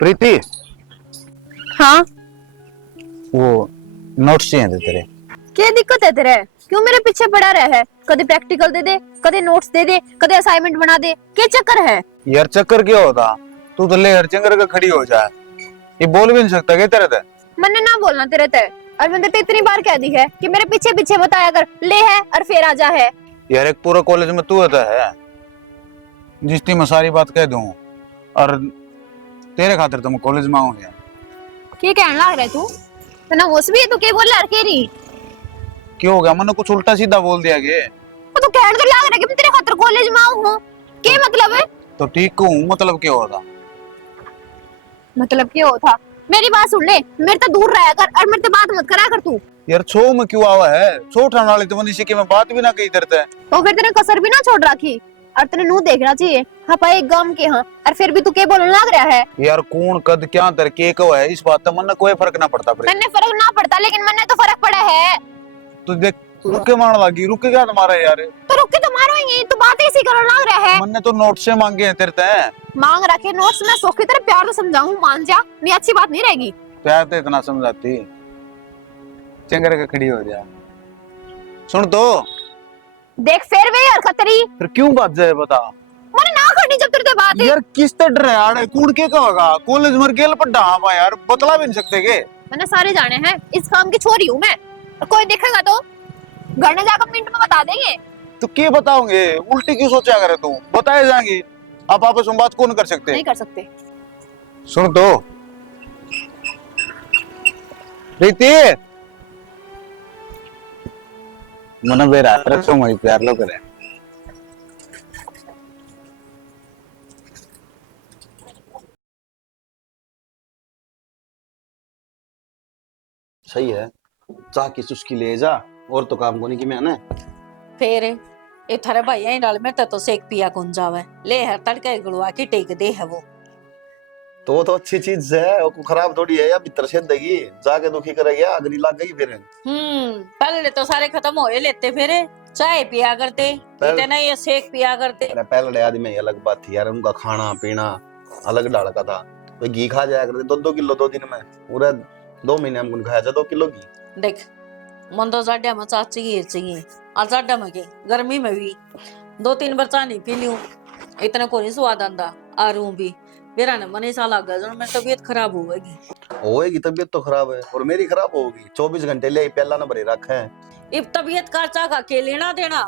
प्रीति, हाँ, वो नोट्स चाहिए थे तेरे। क्या दिक्कत है तेरे? क्यों मेरे पीछे पड़ा रहा है? कभी प्रैक्टिकल दे दे, कभी नोट्स दे दे, कभी असाइनमेंट बना दे, क्या चक्कर है? यार चक्कर क्या होता? तू तो ले हर चंगर का खड़ी हो जाए। ये बोल भी नहीं सकता क्या तेरे से? मैंने ना बोलना तेरे ते। और मैंने तो इतनी बार कह दी है कि मेरे पीछे पीछे बताया कर, ले है और फिर आजा है। यार एक पूरा कॉलेज में तू होता है जिसकी मैं सारी बात कह दूं, और तेरे खातिर तो मैं कॉलेज में आऊं यार। क्या कहने लग रहा है तू? तो ना होश भी है, तू क्या बोल रहा है केरी? क्यों हो गया? मैंने कुछ उल्टा सीधा बोल दिया के? वो तो कहने तो लग रहा है कि मैं तेरे खातिर कॉलेज में आऊं हूं। क्या मतलब है? तो ठीक हूँ, मतलब क्या होता? मतलब क्या होता? मेरी बात सुन ले, मेरे तो दूर रहा कर और मेरे से बात मत करा कर तू। यार छो में क्यों आवा है? छो उठाने वाली तो मनीषी की मैं बात भी ना कही तेरे से। तो फिर तेरे कसर भी ना छोड़ रखी। और तेरे नू देखना चाहिए। हाँ पाए गम के हाँ, और फिर भी तू क्या बोलने लग रहा है? यार कौन कद क्या तेरे के को है, इस बात का मन ना कोई फर्क ना पड़ता। मैंने फर्क ना पड़ता, लेकिन मैंने तो फर्क पड़ा है। तो देख रुके मारने लगी, रुके क्या तुम्हारा यार? तो रुक के तो मारो ही, तो बात ऐसी करने लग रहा है। मैंने तो नोट से मांगे हैं तेरे से। मांग रखे नोट्स में सोखी तरह प्यार से समझाऊं, मान जा, नहीं अच्छी बात नहीं रहेगी। प्यार तो इतना समझाती, चंगर का खड़ी हो जा। सुन तो देख फिर वे हरकत तेरी। फिर क्यों बात जाए बता? मैंने ना करनी जब तेरे से बात है। यार किस तरह डर यार, कूड़ के कहोगा कॉलेज मर गेल पड्डा हाँ यार, बतला भी नहीं सकते के? मैंने सारे जाने हैं, इस काम की छोरी हूँ मैं। और कोई देखेगा तो घर में जाकर मिनट में बता देंगे। तो क्या बताओगे? उल्टी क्यों सोचा करे तू? बताए जाएंगे, आप आपस में बात कौन कर सकते? नहीं कर सकते। सुन तो प्रीति, मन बेरा रसों में प्यार लो करे। सही है, चाह की चुस्की ले जा और तो काम कोनी की मैं ना। फिर ए थारे भाई आई डाल में तो सेक पिया कौन जावे ले हर तड़के गलवा की टेक दे है वो। तो अच्छी चीज है, वो खराब थोड़ी है या भीतर से देगी जाके दुखी करेगी, अगली लग गई फिर। पहले तो सारे खत्म होए लेते, फिर चाय पिया करते, इतना ये सेक पिया करते। अरे पहले आदमी में अलग बात थी यार, उनका खाना पीना अलग डाल का था। तो घी खा जाया करते 2-2 किलो 2 दिन में, पूरा 2 महीने हम खाया जा 2 किलो घी। देख मन तो जाड्या में चाची की चाहिए, और जाड्या में के गर्मी में भी 2-3 बार चाय नहीं पी लियो, इतना को नहीं स्वाद आंदा। आरू भी मेरा ने मन ऐसा लगा जब मेरी तबीयत खराब होगी तबीयत तो खराब है और मेरी खराब होगी। 24 घंटे ले पहला न भरे रखा है। इब तबीयत का चाह का के लेना देना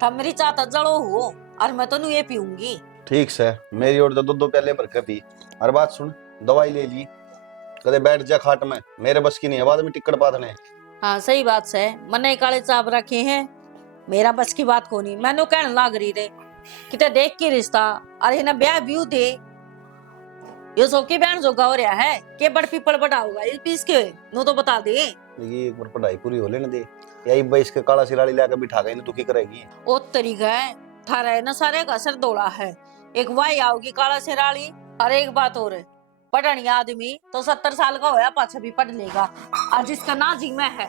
था, मेरी चाह तो जड़ो हो और मैं तो ये पीऊंगी। ठीक से मेरी ओर तो 2-2 प्याले भर के पी। और बात सुन, दवाई ले ली, कदे बैठ जा खाट में, मेरे बस की नहीं है बाद में टिकट पाथने। हाँ सही बात से, मने काले चाप रखे हैं, मेरा बस की बात को नहीं। मैंने कहने लाग रही रे किते देख के रिश्ता, अरे ना ब्याह व्यू दे यो सोकी बहन जो हो रहा है के बड़ पीपल बड़ा होगा इस पीस के नो तो बता दे। ये एक बार पढ़ाई पूरी हो लेने दे, यही बाईस के काला सिराड़ी लाकर बिठा गई, दुखी करेगी। ओ तरीका है थारा है ना, सारे का सर दौड़ा है। एक वाई आओगी काला सिराड़ी, और एक बात और है, पढ़नी आदमी तो 70 साल का होया पाछा भी पढ़ लेगा, और जिसका ना जिम्मे है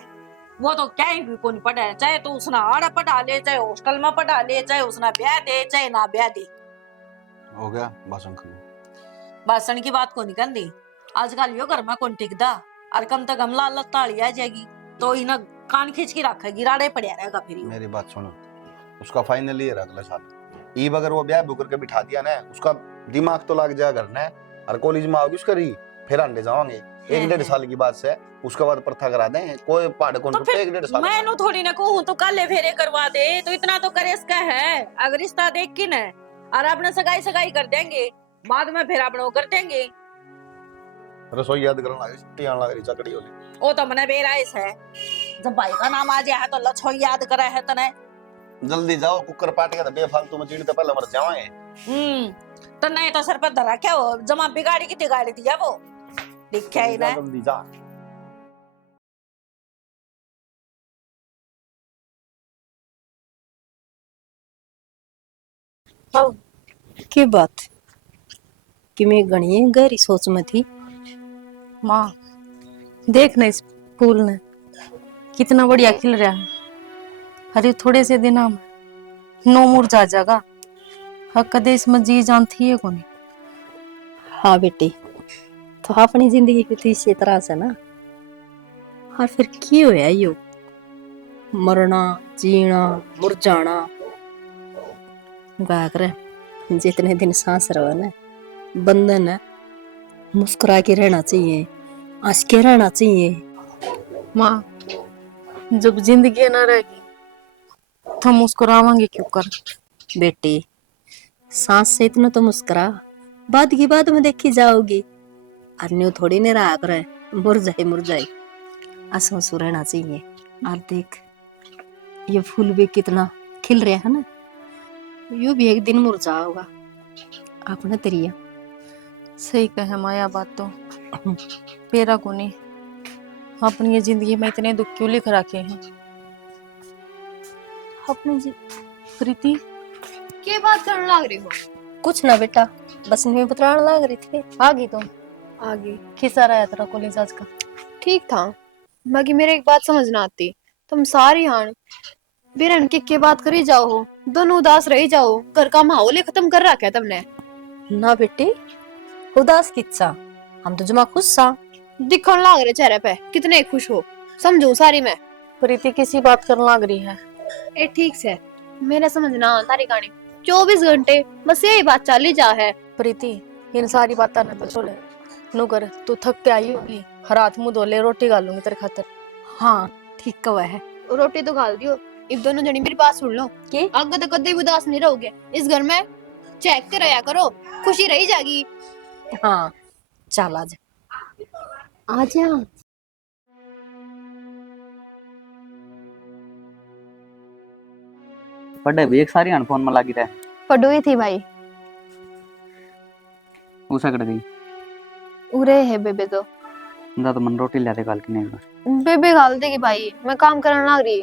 वो तो क्या भी कौन पढ़ा है, चाहे तो उसना आड़ा पढ़ा ले, चाहे हॉस्टल में पढ़ा ले, चाहे उसना ब्याह दे, चाहे ना ब्याह दे। हो गया भाषण खत्म। भाषण की बात को नहीं करनी, आजकल यो घर में कौन टिकदा, और कम तक हम लाल ताली आ जाएगी तो इन्हें कान खींच के रखेगी, राड़े पड़िया रहेगा फिर। मेरी बात सुनो, उसका फाइनल ईयर अगले साल, ईब अगर वो ब्याह बुकर के बिठा दिया ना, उसका दिमाग तो लग जाएगा घर ने, और कॉलेज में आओगी उसका री फिर अंडे जाओगे। 1-1.5 साल की बात है, उसके बाद प्रथा करा दें, कोई पहाड़ कौन तो 1-1.5 साल। मैं नो थोड़ी ना कहूं तो काले फेरे करवा दे, तो इतना तो करे इसका है, अगर रिश्ता देख के ना और अपने सगाई सगाई कर देंगे, बाद में फिर अपने वो कर देंगे। रसोई याद करने लगे, छुट्टी आने लग रही चकड़ी होली। ओ तो मने बेराइस है, जब भाई का नाम आ जाए तो लछो याद करे है तने। जल्दी जाओ, कुकर पाट के बेफालतू में चीड़ तो पहले मर जाओगे। तो नहीं तो सर पर धरा क्या हो, जमा बिगाड़ी की तिगाड़ी थी वो लिखा ही ना। जल्दी जा। की बात कि मैं गणी गहरी सोच में थी। माँ देख ना इस फूल ने कितना बढ़िया खिल रहा है, अरे थोड़े से दिन में नो मुरझा जाएगा। कदे इसमें जी जान थी है कोनी। हाँ बेटी, तो अपनी जिंदगी की तो इसी तरह से ना। और फिर क्यों है यो मरना जीना मुरझाना। क्या करे, जितने दिन सांस रहो ना, बंधन है, मुस्कुरा के रहना चाहिए, हंस के रहना चाहिए। माँ, जब जिंदगी न रहेगी तो हम मुस्कुरावांगे क्यों कर। बेटी सांस से इतना तो मुस्कुरा, बाद की बात में देखी जाओगी। और न्यू थोड़ी नहीं रहा करे मुरझाई हंसू रहना चाहिए। और देख ये फूल भी कितना खिल रहा है ना, यू भी एक दिन मुरझा होगा अपने तरिया। सही कहे माया, बात तो पेरा को नहीं। अपनी ये जिंदगी में इतने दुख क्यों लिख रखे हैं अपनी जी प्रीति? के बात करने लग रही हो? कुछ ना बेटा, बस इनमें बतलाने लग रही थी। आ गई तुम? आगे खिसा रहा है तेरा कॉलेज आज का? ठीक था, बाकी मेरे एक बात समझ ना आती। तुम सारी हान बिरन के बात करी जाओ हो, दोनों उदास रही जाओ, घर का माहौल ही खत्म कर रखा है तुमने। ना बेटी उदास किस्सा, हम तो जमा खुश सा। दिखन लग रहे चेहरे पे कितने खुश हो, समझू सारी मैं। प्रीति किसी बात करने लग रही है? ए ठीक से मेरा समझना तारी कहानी 24 घंटे बस यही बात चली जा है। प्रीति इन सारी बातें न छोड़े, नु कर तू थक के आई होगी, हाथ मुंह धो ले, रोटी गालूंगी तेरे खातिर। हाँ ठीक कवा है। रोटी तो गाल दियो, इब दोनों जनी मेरी बात सुन लो कि आगे तो कदे भी उदास नहीं रहोगे। इस घर में चेक के रहा करो, खुशी रही जाएगी। हाँ चल आजा आजा। पढ़े भी एक सारी फोन में लागी रहे। पढ़ोई थी भाई, उसा कर दी उरे है बेबे तो जा तो मन रोटी ले दे काल की नहीं। बेबे गाल देगी भाई, मैं काम करने लग रही।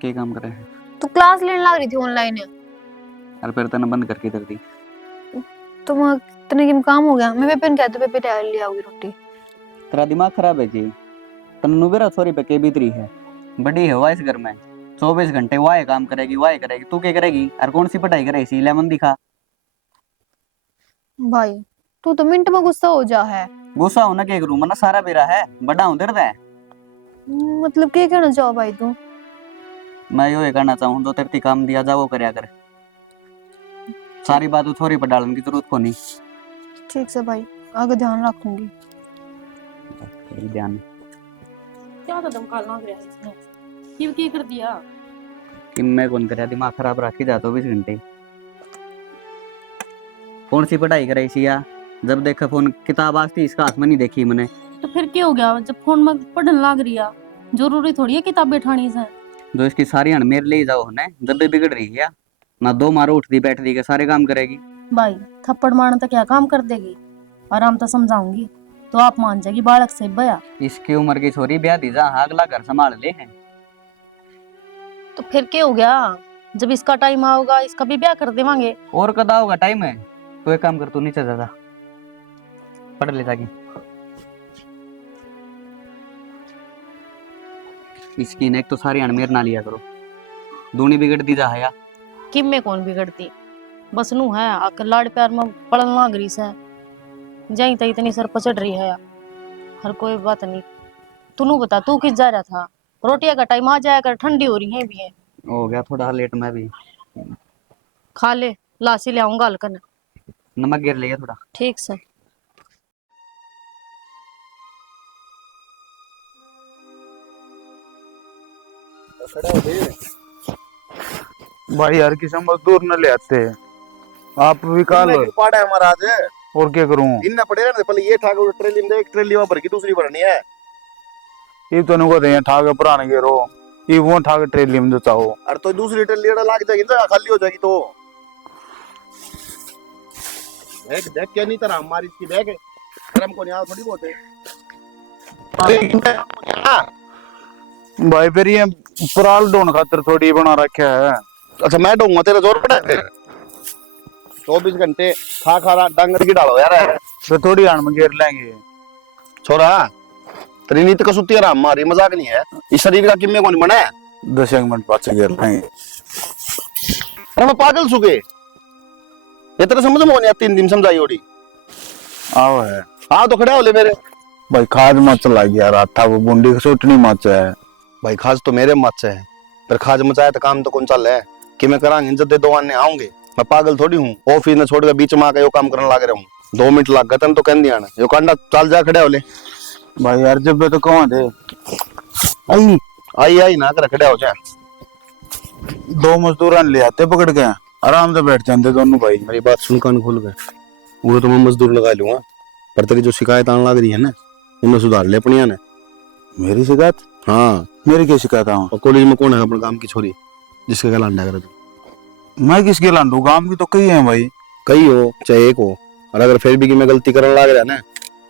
के काम करे है? तू क्लास लेने लग रही थी ऑनलाइन। अरे फिर तने बंद करके इधर दी। तुम इतने किम काम हो गया, मैं बेबे ने कहते बेबे ले ले आओगी रोटी। तेरा दिमाग खराब है जी। तने नुबेरा सॉरी पे के बीतरी है, बड़ी है इस घर में 24 घंटे वाह काम करेगी वाह करेगी। तू क्या करेगी? और कौन सी पढ़ाई करे इसी लेमन दिखा। भाई तू तो मिनट में गुस्सा हो जा है। गुस्सा होना के करूं, मना सारा बेरा है, बड़ा हूं दर्द है। मतलब क्या कहना चाहो भाई तू? मैं यो करना चाहूं जो तेरे काम दिया जा वो करया कर। सारी बात थोड़ी पर डालने की जरूरत को नहीं। ठीक से भाई, आगे ध्यान रखूंगी। ध्यान क्या कदम काल लग रहा है इसने? ये क्या कर दिया? कि मैं कौन करे, दिमाग खराब रखी जा 24 घंटे। कौन सी पढ़ाई करे इसी या जब देखा फोन किताब आज थी इसका हाथ में नहीं देखी मैंने। तो फिर क्या हो गया जब फोन में पढ़ने लग रही है? जरूरी थोड़ी है किताबें ठानी से। जो इसकी सारी हण मेरे ले जाओ ने जब भी बिगड़ रही है ना, दो मारो उठती बैठती के सारे काम करेगी। भाई थप्पड़ मारने तो क्या काम कर देगी, आराम तो समझाऊंगी तो आप मान जाएगी। बालक से बया इसकी उम्र की छोरी ब्याह दी जा, अगला घर संभाल ले है। तो फिर क्या हो गया, जब इसका टाइम आओगा इसका भी ब्याह कर देवांगे। और कदा होगा टाइम है? तो एक काम कर, तू नीचे जा, पढ़ ले जाके। इसकी नेक तो सारी अणमेर ना लिया करो, दूनी बिगड़ती जा है। किम में कौन बिगड़ती, बस नू है आकर लाड़ प्यार में पड़न लाग रही से, जाई तो इतनी सर पचड़ रही है। हर कोई बात नहीं। तू बता तू किस जा रहा था? रोटियां का टाइम आ जाया कर, ठंडी हो रही है भी है। हो गया थोड़ा लेट, मैं भी खा ले, लासी ले आऊंगा हल्कन। नमक गिर लिया थोड़ा। ठीक से। भाई यार किसी मजदूर न ले आते, आप भी काल पाड़ा है हमारा आज। और क्या करूं? इन पड़े रहने पहले ये ठाकुर ट्रेली में एक ट्रेली वहां भर की दूसरी भरनी है। ये तो नुको दे ठाके पुराने के रो, ये वो ठाके ट्रेली में देता हो। और तो दूसरी ट्रेली लाग जाएगी जगह खाली हो जाएगी। तो देख देख क्या नहीं तरह हमारी इसकी देख गरम को नहीं थोड़ी बहुत है। भाई फिर ये पराल ढोन खातर थोड़ी बना रखा है। अच्छा मैं ढूंढूंगा, तेरा जोर पड़ा है। 24 घंटे खा खा रहा डांगर की डालो यार। तो थोड़ी आन में घेर लेंगे छोरा, तेरी नीत का सुती है हमारी, मजाक नहीं है। इस शरीर का किम्मे कौन बना है? 10 मिनट बाद से घेर लेंगे। अरे मैं पागल सुगे, ये तेरे समझ में नहीं 3 दिन समझाई होड़ी। आओ है हाँ तो खड़े हो ले मेरे। भाई खाद मच लग गया रात था वो बुंडी की सोटनी मच है। भाई खाज तो मेरे मत से है, पर खाज मचाया तो काम तो कौन चल है कि मैं करांगे जब दे दो आने आऊंगे। मैं पागल थोड़ी हूँ, ऑफिस ने छोड़कर बीच में आके यो काम करने लग रहा हूँ। 2 मिनट लग गए तो कह दिया ना यो कांडा चल जा खड़े हो ले। भाई यार जब भी तो कौन थे आई आई आई ना कर खड़े हो जाए। 2 मजदूर ले आते पकड़ के आराम से बैठ जाते दोनों भाई। मेरी बात सुन कान खोल गए, वो तो मैं मजदूर लगा लूंगा, पर तेरी जो शिकायत आने लग रही है ना उनमें सुधार ले अपनी ने। मेरी शिकायत? हाँ मेरी क्या शिकायत हूँ? और कॉलेज में कौन है अपने काम की छोरी जिसके गला अंडा कर तू? मैं किसके लांडू? काम की तो कई है भाई। कई हो चाहे एक हो, और अगर फिर भी कि मैं गलती करने लग रहा ना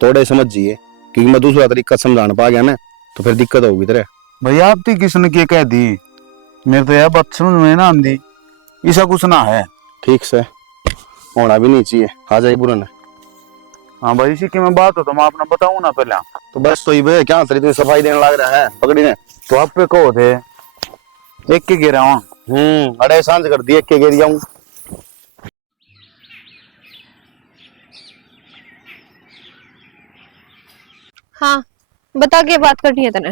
थोड़े समझ जिए, क्योंकि मैं दूसरा तरीका समझाना पा गया ना तो फिर दिक्कत होगी तेरे। भाई आप थी किसने क्या कह दी? मेरे तो यार बात समझ में ना आंदी, ऐसा कुछ ना है। ठीक से होना भी नहीं चाहिए, आ जाए बुरा ना। हाँ भाई इसी की मैं बात हो तो मैं अपना बताऊं ना पहले। तो बस तो ये क्या तेरी इतनी सफाई देने लग रहा है पकड़ी ने। तो आप पे कहो थे एक के गिरा हूँ। अरे सांझ कर दिए के गिर जाऊं। हाँ बता के बात करनी है तने।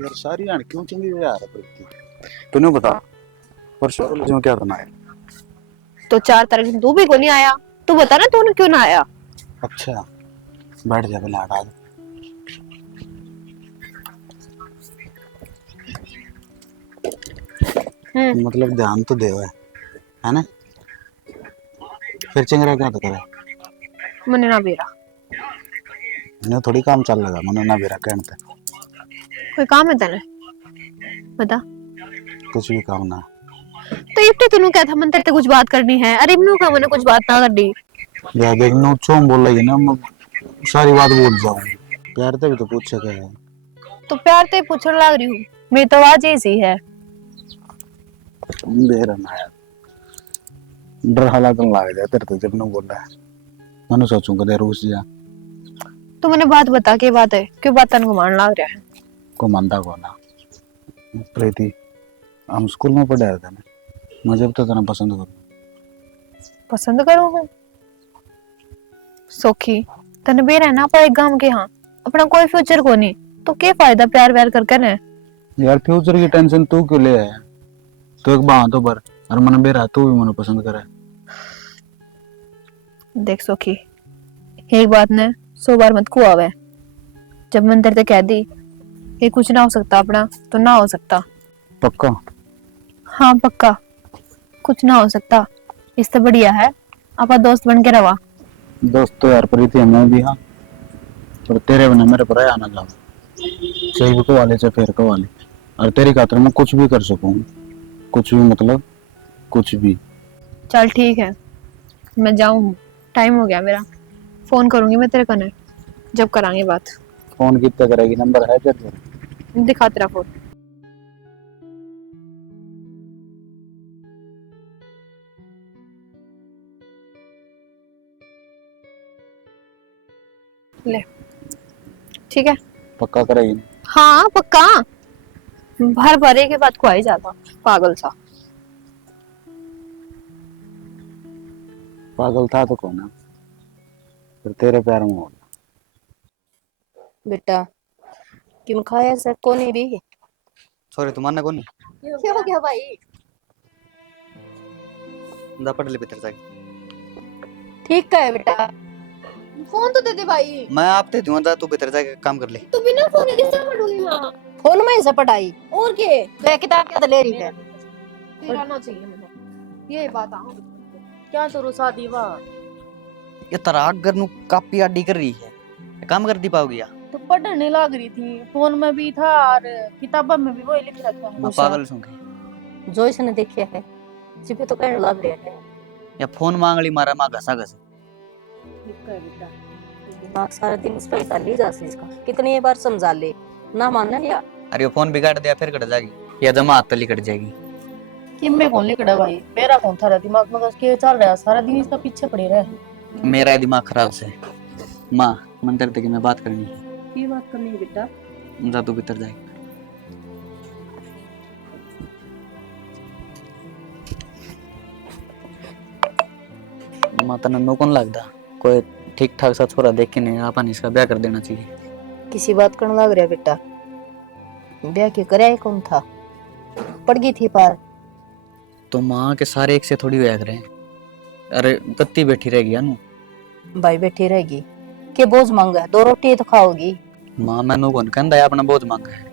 यार सारी यार क्यों चंगी यार तूने बता परसों कॉलेज में क्या करना है? तो 4 तारीख तू भी को नहीं आया, तू बता ना तूने क्यों ना आया। अच्छा बैठ जा पहले हटा दे। मतलब ध्यान तो दे है ना? फिर चिंगरा क्या तो करे? मने ना बेरा इन्हें थोड़ी काम चल लगा मने ना बेरा कहने पे। कोई काम है तने बता। कुछ भी काम ना। तो इफ्ते तूने क्या था मन तेरे कुछ बात करनी है? अरे इब्नू का मने कुछ बात ना कर दी। यार देख नो चोम बोल रही है ना मैं सारी बात बोल जाऊं। प्यार से भी तो पूछे क्या है? तो प्यार तो पूछने लग रही हूँ, मेरी तो आवाज ऐसी है। बेरा ना यार डर हालात लग जाए तेरे तो जब न बोल रहा है मैंने सोचूं कदे रूस जा। तू मैंने बात बता के बात है क्यों बात तन घुमाने लग रहा है? को मानता को ना प्रीति हम स्कूल में पढ़े थे ना मुझे तो तना पसंद करूं। पसंद करूँ सोखी तने बेरा ना पर एक गांव के हाँ अपना कोई फ्यूचर को नहीं तो क्या फायदा प्यार व्यार करके ने। यार फ्यूचर की टेंशन तू क्यों ले है? तो एक बात तो पर और मन बेरा तू भी मन पसंद करे। देख सोखी एक बात ने 100 बार मत को आवे। जब मन तेरे कह दी ये कुछ ना हो सकता अपना तो ना हो सकता। पक्का? हाँ पक्का कुछ ना हो सकता। इससे बढ़िया है आपा दोस्त बन के रवा। दोस्त तो यार प्रीति मैं भी हाँ पर तेरे बिना मेरे पर आना जाओ सही भी को वाले से फिर को वाले और तेरी खातिर मैं कुछ भी कर सकूं। कुछ भी मतलब कुछ भी। चल ठीक है मैं जाऊं, टाइम हो गया मेरा। फोन करूंगी मैं तेरे कने जब करांगे बात। फोन कितना करेगी? नंबर है तेरे? दिखा तेरा फोन। ले ठीक है। पक्का करेगी? हाँ पक्का भर भरे के बाद को आ ही जाता पागल सा। पागल था तो कौन है फिर तेरे प्यार में हो। बेटा क्यों खाया से कोनी भी? सॉरी तुम्हारे को नहीं क्या हो गया भाई? दा पढ़ ले बेहतर जाके। ठीक है बेटा फोन तो दे दे भाई। मैं आप ते दूंगा तू बेहतर जाके काम कर ले। तू बिना फोन के कैसे पढ़ूंगी मां? फोन में से पढ़ाई और के वे किताब क्या ले रही है? तेरा ना चाहिए मुझे ये बात आ। क्या करूँ शादी वाह ये तराक करनू कापी आडी कर रही है काम कर दी पाओगी या? तो पढ़ने लग रही थी फोन में भी था और किताबों में भी वही लिख रखा है। मैं पागल सूंगी जो इसने देखिया है सिर्फ तो कहने लग रहे हैं या फोन मांग ली मारा मां घसा घस। ठीक है बेटा दिमाग सारा दिन इस पर चल ही जाती इसका। कितनी बार समझा ले ना मानना या। अरे वो फोन बिगाड़ दिया फिर कट जाएगी या जमा हाथ तली कट जाएगी। कि मैं कौन लिखड़ा भाई मेरा कौन था दिमाग में के चल रहा है सारा दिन इसका पीछे पड़े रहे। मेरा दिमाग खराब से माँ मंदिर तक मैं बात करनी है। ये बात करनी है बेटा? जा तू भीतर जाए। माँ तने नो कौन लगता कोई ठीक ठाक सा छोरा देख के नहीं अपन इसका ब्याह कर देना चाहिए। किसी बात करने लग रहा बेटा, ब्याह के कराए कौन था, पड़ गई थी पार। तो माँ के सारे एक से थोड़ी ब्याह करें। अरे कत्ती बैठी रहेगी अनु। भाई बैठी रहेगी के बोझ मांगा है, 2 रोटी तो खाओगी। माँ मैनू कौन कहता है अपना बोझ मांगा है,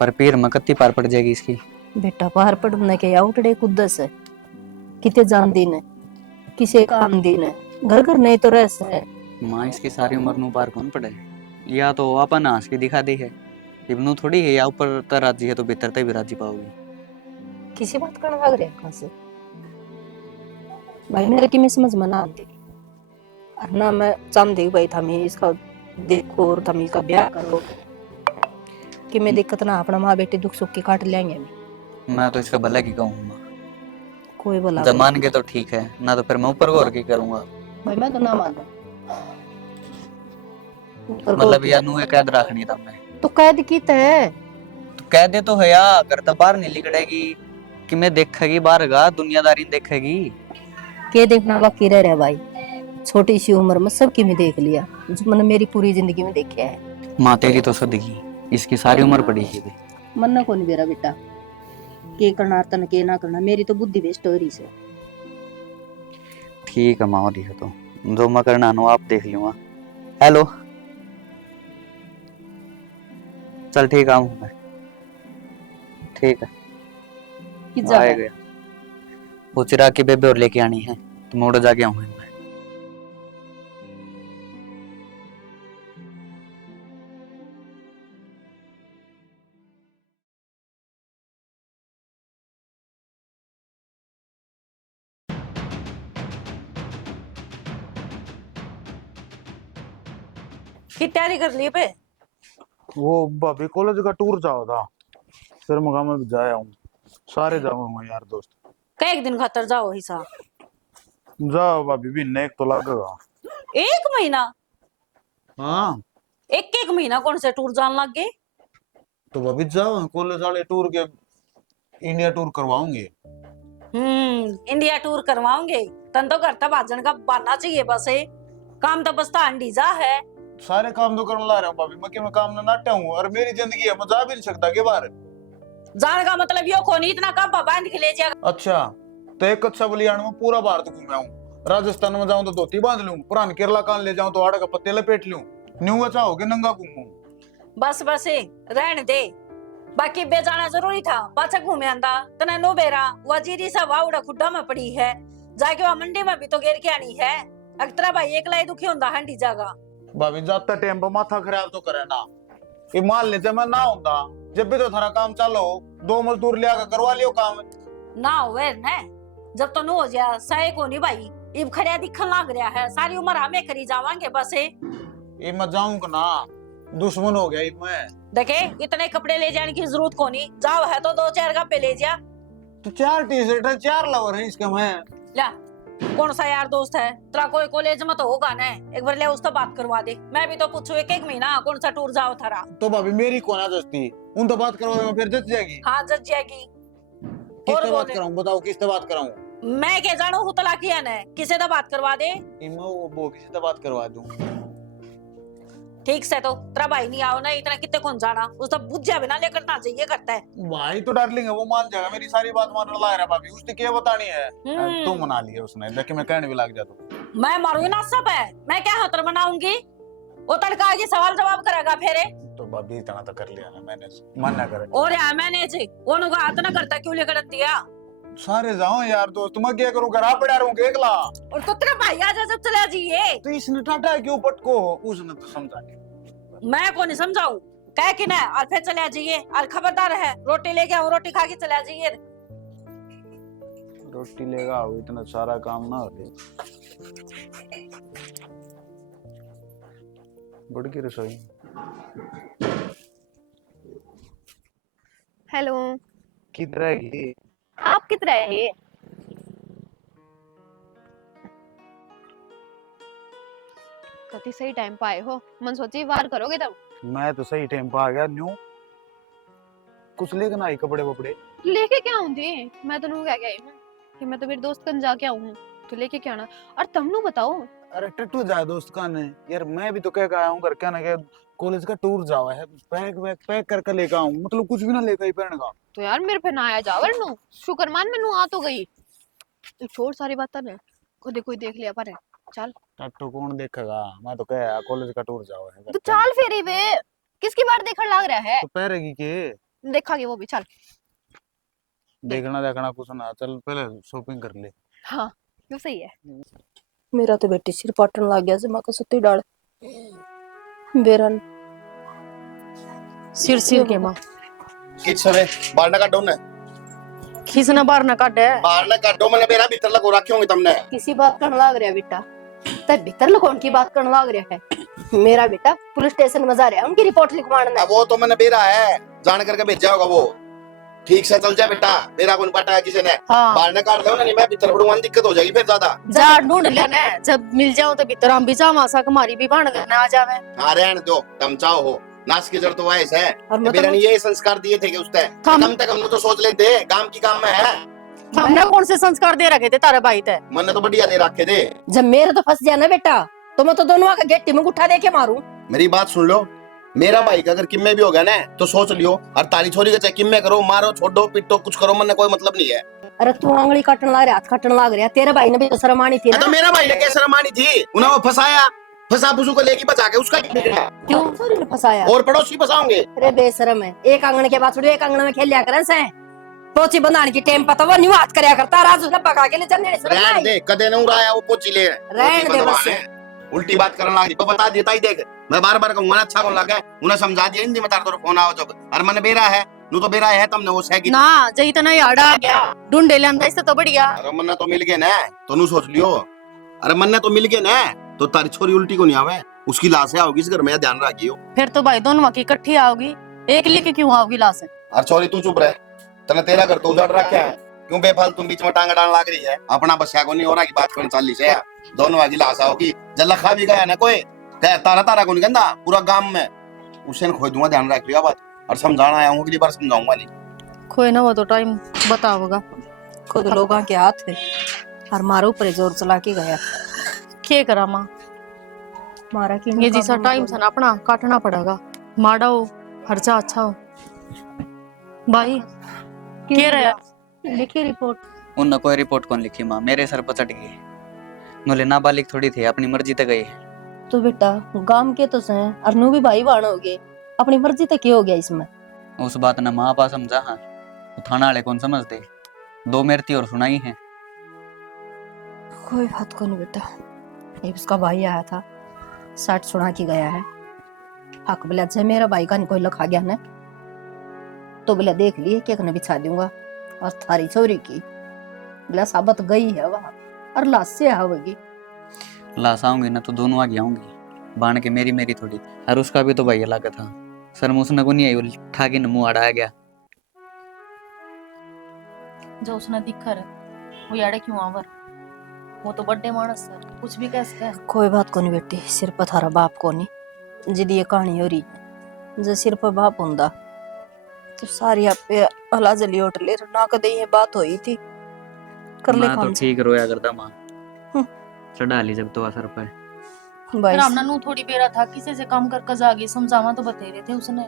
पर पीर में कत्ती पार पड़ जाएगी इसकी। बेटा बाहर पढ़ने के आउटडे कुदस है, किते जान दिन है, किसे काम दिन है, घर घर नहीं तो रह है। माँ इसकी सारी उम्र नू पार कौन पड़े, या तो अपन हंस के दिखा दी है इब्नू थोड़ी है, या ऊपर तर राजी है तो भीतर तक भी राजी पाओगी। किसी बात करने लग रहे कहां से भाई, मेरे की मैं समझ में ना आती। और ना मैं चाहती भाई था मैं इसका देखो और तुम इसका ब्याह करो, कि मैं दिक्कत ना अपना माँ बेटे दुख सुख के काट लेंगे। मैं तो इसका भला की कहूँगा, कोई बोला जमान के तो ठीक है ना, तो फिर मैं ऊपर गौर की करूंगा। भाई, मैं तो ना मानू। मतलब यार नू कैद रखनी था मैं तो कैद की तय तो कह दे तो है यार, घर तो बाहर नहीं निकलेगी कि मैं देखेगी बाहर का दुनियादारी देखेगी। के देखना बाकी रह रहा भाई, छोटी सी उम्र में सबकी में देख लिया, जो मैंने मेरी पूरी जिंदगी में देखा है। माँ तेरी तो सदगी, इसकी सारी उम्र पड़ी है। मन्ना को नहीं मेरा बेटा, के करना तन के ना करना, मेरी तो बुद्धि वेस्ट हो रही है। ठीक है माँ, और है तो जो मैं करना नो आप देख लूंगा। हेलो चल ठीक आऊँ मैं, ठीक है कि जा आ गया। वो चिराग की बेबे और लेके आनी है तो मोड़ जाके आऊंगा मैं। की तैयारी कर ली पे? वो भाभी कॉलेज का टूर जाओ था, फिर मगा में भी जाया हूँ, सारे जाऊंगा यार दोस्त। कई एक दिन खातर जाओ हिसाब? जाओ भाभी भी एक तो लगेगा। 1 महीना? हाँ एक महीना कौन से टूर जान लग गए? तो भाभी जाओ, कॉलेज वाले टूर के इंडिया टूर करवाऊंगे। इंडिया टूर करवाओगे? तन तो घर तक भाजन का बहाना चाहिए बस है, काम तो बस अंडी जा है। सारे काम तो करने ला रहा हूँ भाभी, मैं काम ना नाटा हूँ, और मेरी जिंदगी है, मैं जा भी नहीं सकता के बाहर। जाने का मतलब यो कोनी इतना कब बांध के ले जाएगा? अच्छा तो एक अच्छा बलियान में पूरा भारत घूमा हूँ, राजस्थान में जाऊँ तो धोती बांध लूं, पुरान केरला कान ले जाऊँ तो आड़ का पत्ते लपेट लूं, न्यू अच्छा हो गया नंगा घूमू। बस बस रहने दे, बाकी बे जाना जरूरी था, पाछा घूमे आंदा तना नो बेरा वजीरी सा वाउड़ा खुड्डा में पड़ी है, जाके वहां मंडी में भी तो घेर के आनी है। अक्तरा भाई एकला ही दुखी होंदा हंडी जागा। भाभी जाता टाइम पर माथा खराब तो करे ना, ये मान ले मैं ना होता जब भी तो थारा काम चालो 2 मजदूर लिया करवा लियो काम ना होवे ने, जब तो नो हो जाए सही को नहीं भाई, इब खड़िया दिखन लाग रहा है, सारी उम्र हमें करी जावांगे बस ये मैं जाऊं ना, दुश्मन हो गया ये मैं। देखे इतने कपड़े ले जाने की जरूरत को नहीं, जाओ है तो 2-4 कपड़े ले जा। तो 4 टी-शर्ट है, 4 लवर है इसके मैं। ला कौन सा यार दोस्त है तेरा, कोई कॉलेज में तो होगा ना, एक बार ले उससे बात करवा दे, मैं भी तो पूछू एक महीना कौन सा टूर जाओ थारा। तो भाभी मेरी कौन है दोस्ती, उन तो बात करवा फिर जच जाएगी। हाँ जच जाएगी। किससे बात कराऊं बताओ, किससे बात कराऊं? मैं क्या जानू हूँ तला किया ने, किसे तो बात करवा दे। वो किसी से बात करवा दूं। ठीक से तो तेरा भाई नहीं आओ ना, इतना कितने कौन जाना, उसका बुझ्जा बिना लेकर ना चाहिए करता है। भाई तो डार्लिंग है, वो मान जाएगा, मेरी सारी बात मान ला रहा भाभी, उसने क्या बतानी है। तू मना लिया उसने, देख मैं कहने भी लग जाता। मैं मारूंगी ना सब है, मैं क्या हतर मनाऊंगी, वो तड़का आगे सवाल जवाब करेगा फेरे। तो भाभी इतना तो कर लिया ना मैंने, मन ना करे। और यार मैंने जी वो नुका हाथ ना करता, क्यों लेकर दिया? सारे जाओ यार दोस्त, मैं क्या करूं, घर आ पड़ा रहूं एकला। और तो तेरा भाई आजा जब चला जाइए। तो इसने टाटा क्यों पटको, उसने तो समझा नहीं। मैं को नहीं समझाऊं, कह कि ना और फिर चला जाइए, और खबरदार है रोटी लेके आऊं, रोटी खा के चला जाइए। रोटी लेगा वो, इतना सारा काम ना हो। बड़ की रसोई। हेलो, किधर है? आप किधर है? कति सही टाइम पे आए हो, मन सोची वार करोगे तब। मैं तो सही टाइम पे आ गया न्यू, कुछ लेकर आई कपड़े वपड़े। लेके क्या आऊं थी, मैं तो नू क्या आई हूं कि मैं तो मेरे दोस्त कन जाके आऊं हूं। तो लेके क्या आना। और तुमनु बताओ, अरे टट्टू जाए दोस्त का ने यार, मैं भी तो कह के आया हूँ घर क्या ना क्या कॉलेज का टूर जावा है, बैग वैग पैक करके लेके आऊँ, मतलब कुछ भी ना लेकर ही पहन का। तो यार मेरे पे ना आया जावर नु, शुक्र मान मैनू आ तो गई। एक छोड़ सारी बात ने, खुद कोई देख लिया पर है। चल टट्टू कौन देखेगा, मैं तो कह आया कॉलेज का टूर जावा है। तो चल फेरी वे, किसकी बात देखने लग रहा है? तो पहरेगी के देखांगे वो भी, चल। देखना देखना कुछ ना, चल पहले शॉपिंग कर ले। हाँ वो सही है। मेरा तो बेटी सिर पाटन लग गया से मां को सुती डाल बेरन सिर सिर के माँ किस समय बाहर ना काटो ने, खींचना बाहर ना काटे। बाहर ना काटो, मैंने मेरा भीतर लगो रखे होंगे तुमने। किसी बात करने लग रहा है बेटा, तब भीतर लुकौन की बात करने लग रहा है। मेरा बेटा पुलिस स्टेशन में जा रहा है, उनकी रिपोर्ट लिखवाना है। वो तो मैंने बेरा है, जान करके भेजा होगा वो। ठीक से चल जा बेटा, मेरा कौन पटा है किसी ने। हाँ। बाहर ना काट दो ना, नहीं मैं भीतर पड़ूंगा, दिक्कत हो जाएगी फिर ज्यादा। जा ढूंढ लेना है, जब मिल जाओ तो भीतर हम भी जावा सा हमारी भी बाण करना आ जावे। हाँ रहने दो, तुम चाहो हो नाच की जड़ तो वाइस है। और मतलब मेरा ने ये संस्कार दिए थे कि उसने कम तक हम तो सोच लेते काम की काम में है। हमने कौन से संस्कार दे रखे थे तारे भाई ते? मैंने तो बढ़िया दे रखे थे। जब मेरे तो फंस गया ना बेटा, तो मैं तो दोनों का गेट में उठा दे के मारूं। मेरी बात सुन लो, मेरा भाई का अगर किम्मे भी हो गया ना तो सोच लियो, और तारी छोरी का चाहे किम्मे करो, मारो छोड़ो पिटो कुछ करो, मैंने कोई मतलब नहीं है। अरे तू आंगली काटने लग रहा, हाथ काटने लग रहा, तेरे भाई ने भी तो शर्म आनी थी ना। तो मेरा भाई ने कैसे रमानी थी, उन्हें वो फंसाया, फंसा फुसू को लेके बचा के उसका क्यों सॉरी ने फंसाया? और पड़ोसी फंसाओगे। अरे बेशरम है, एक आंगन के बाद छोड़ो, एक आंगन में खेल लिया करें से। पोची बनाने की टाइम पता वो न्यू हाथ करया करता, राज उसने पका के ले चलने रहने दे, कदे नहीं उड़ाया वो पोची ले रहने दे बस। उल्टी बात करने लगी तो बता देता ही, देख मैं बार बार कहूंगा अच्छा कौन लगा, उन्हें समझा दिया हिंदी में, तार तो फोन आओ जब अरे मन बेरा है नू तो बेरा है तुमने वो सही ना जई तना याड आ गया ढूंढे लेंदा इससे तो बढ़िया। अरे मन्ना तो मिल गए ना तो नू सोच लियो, अरे मन्ना तो मिल गए ना तो तारी छोरी उल्टी को नहीं आवे, उसकी लाश है आओगी इस घर में, ध्यान रखियो। फिर तो भाई दोनों की इकट्ठी आओगी, एक लेके क्यों आओगी लाश? अरे छोरी तू चुप रहे, तने तेरा घर तो उजाड़ रखा है, क्यों बेफाल तुम बीच में टांग डाल लग रही है, अपना बस्या को नहीं हो रहा की बात करने चाली से दोनों आगे लाश आओगी। जल खा भी गया ना कोई कह तारा तारा को नहीं कहना पूरा गांव में, उसे खोई दूंगा, ध्यान रख लिया बात, और समझाना आया हूँ अगली बार समझाऊंगा नहीं। कोई ना वो तो टाइम बताओगा, खुद लोगों के हाथ है और मारो ऊपर जोर चला के गया। क्या करा माँ, मारा की ये जैसा टाइम था ना अपना काटना पड़ेगा, माड़ा हो खर्चा अच्छा हो। भाई क्या रहा लिखी रिपोर्ट? उन कोई रिपोर्ट कौन लिखी माँ, मेरे सर पर चढ़ गई। मोले नाबालिग थोड़ी थे, अपनी मर्जी तक गई। तो बेटा गांव के तो हैं और नू भी भाई बाण हो गए, अपनी मर्जी तक क्या हो गया इसमें? उस बात ने माँ पास समझा, हाँ तो थाना वाले कौन समझते, दो मेरती और सुनाई है। कोई बात को नहीं बेटा, ये उसका भाई आया था, 60 सुना के गया है। हक बोला जय मेरा भाई का नहीं कोई लखा गया ना तो बोला देख लिए क्या करने बिछा दूंगा, और थारी छोरी की बोला साबत गई है वहां और लाश से आवेगी। लाश आऊंगी ना तो दोनों आगे आऊंगी, बाण के मेरी मेरी थोड़ी, और उसका भी तो भाई अलग था, शर्म उसने को नहीं आई, ठाकी ने मुंह अड़ा गया। जो उसने दिखा रहा वो याडे क्यों आवर, वो तो बड़े मानस है, कुछ भी कह सकता है। कोई बात को नहीं बेटी, सिर पर थारा बाप को नहीं, जिदी ये कहानी हो रही जो सिर पर बाप होंदा तो सारी आप पे हला जली उठ ले ना कदे ये बात हुई थी कर ले मैं तो काम ठीक रोया करता माँ, चढ़ा ली जब तो असर पर। भाई फिर हमने नू थोड़ी बेरा था, किसी से काम कर जागी समझावा तो बते रहे थे उसने,